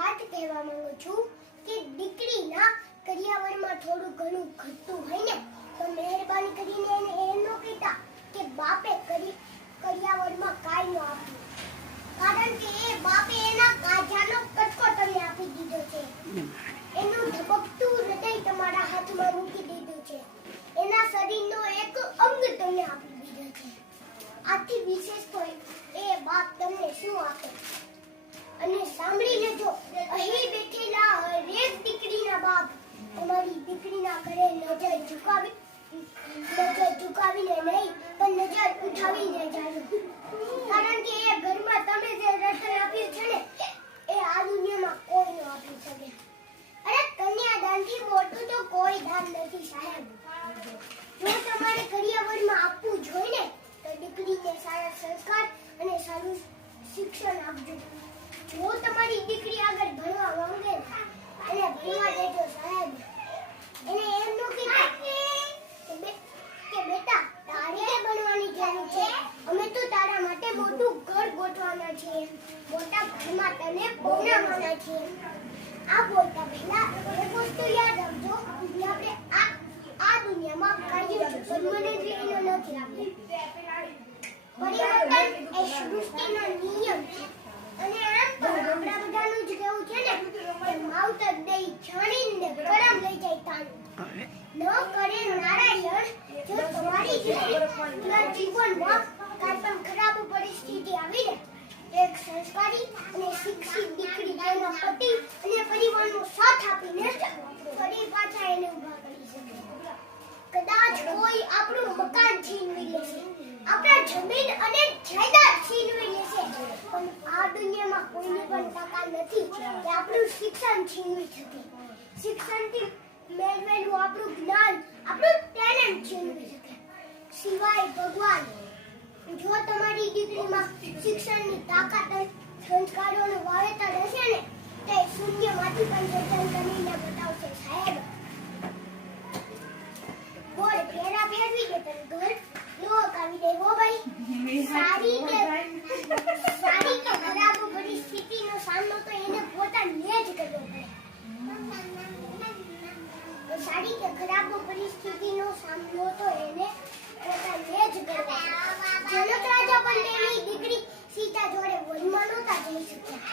વાત કહેવા માંગુ છું કે દીકરીના કરિયાવરમાં થોડું ઘણું ઘટતું હોય ને તો મહેરબાની કરીને એને એમ ન કહેતા કે બાપે કરિયાવરમાં કાંઈ ન આપ્યું, કારણ કે એ બાપે એના કાજાનો કટકો તમને આપી દીધો છે, એનું ધબકતું હૃદય તમારા હાથમાં મૂકી દીધું છે, એના શરીરનો એક અંગ તમને આપી દીધો છે. આથી વિશેષ કોઈ એ બાપ તમને શું આપે? અને સાંભળી લેજો, અહીં બેઠેલા હરેક દીકરીના બાપ તમારી દીકરીના ઘરે નજર ઝુકાવીને નહીં પણ નજર ઉઠાવીને જાજો, કારણ કે એ ઘરમાં તમે જે રતન આપ્યું છે ને એ આ દુનિયામાં કોઈ ન આપી શકે. અરે કન્યાદાનથી મોટું તો કોઈ દાન નથી સાહેબ. જો તમારે કરિયાવરમાં આપવું જોઈએ ને તો દીકરીને સારા સંસ્કાર અને સારું શિક્ષણ આપજો. જો તમારી દીકરી આગળ ભણવા માંગે અને ભણવા દેજો સાહેબ. એને એમ ન કહેતા કે બેટા તારે ભણવાની જરૂર છે, અમે તો તારા માટે મોટું ઘર ગોઠવવાના છીએ, મોટા ઘરમાં તને ભણાવવાના છીએ. આ બોલતા પહેલા એક વસ્તુ યાદ રાખજો કે આપણે આ દુનિયામાં કાયદો પરમનન્ટ નથી. પરિવર્તન એ સૃષ્ટિનો નિયમ છે. અને આમ તો આપણા બધાનું જ કહેવું છે ને કે માવતર દઈ છાણીને કરમ લઈ જાય તાણું. ન કરે નારાયણ. જો તમારી જીવનમાં કાંઈ પણ ખરાબ પરિસ્થિતિ આવી ને એક સંસ્કારી અને શિક્ષિત દીકરી તેના પતિ અને પરિવારનો સાથ આપીને ફરી પાછા એને ઊભા કરી શકે. કદાચ કોઈ આપણું મકાન છીનવી લેશે, આપણા જમીન અને જાયદાદ છીનવી લેશે, પણ આ દુનિયામાં કોઈની પણ તાકાત નથી કે આપણું શિક્ષણ છીનવી શકે. શિક્ષણથી મેળવેલું આપણું જ્ઞાન, આપણું ટેલેન્ટ છીનવી શકે, સિવાય ભગવાન. જો તમારી દીકરીમાં શિક્ષણની તાકાત અને સંસ્કારોનું વાવેતર હશે ને તો એ શૂન્યમાંથી પણ સર્જન કરીને બતાવશે સાહેબ. બોલ ફેરા ફેરવી દે તને ઘર નો કાવી દે હો ભાઈ. સારી કે ખરાબ પરિસ્થિતિનો સામનો તો એને પોતાને જ કરવો પડે. સારી કે ખરાબ પરિસ્થિતિનો સામનો તો એને પોતાને જ કરવો પડે. જનક રાજા પણ તેની દીકરી સીતા જોડે વનમાં નહોતા જઈ શક્યા.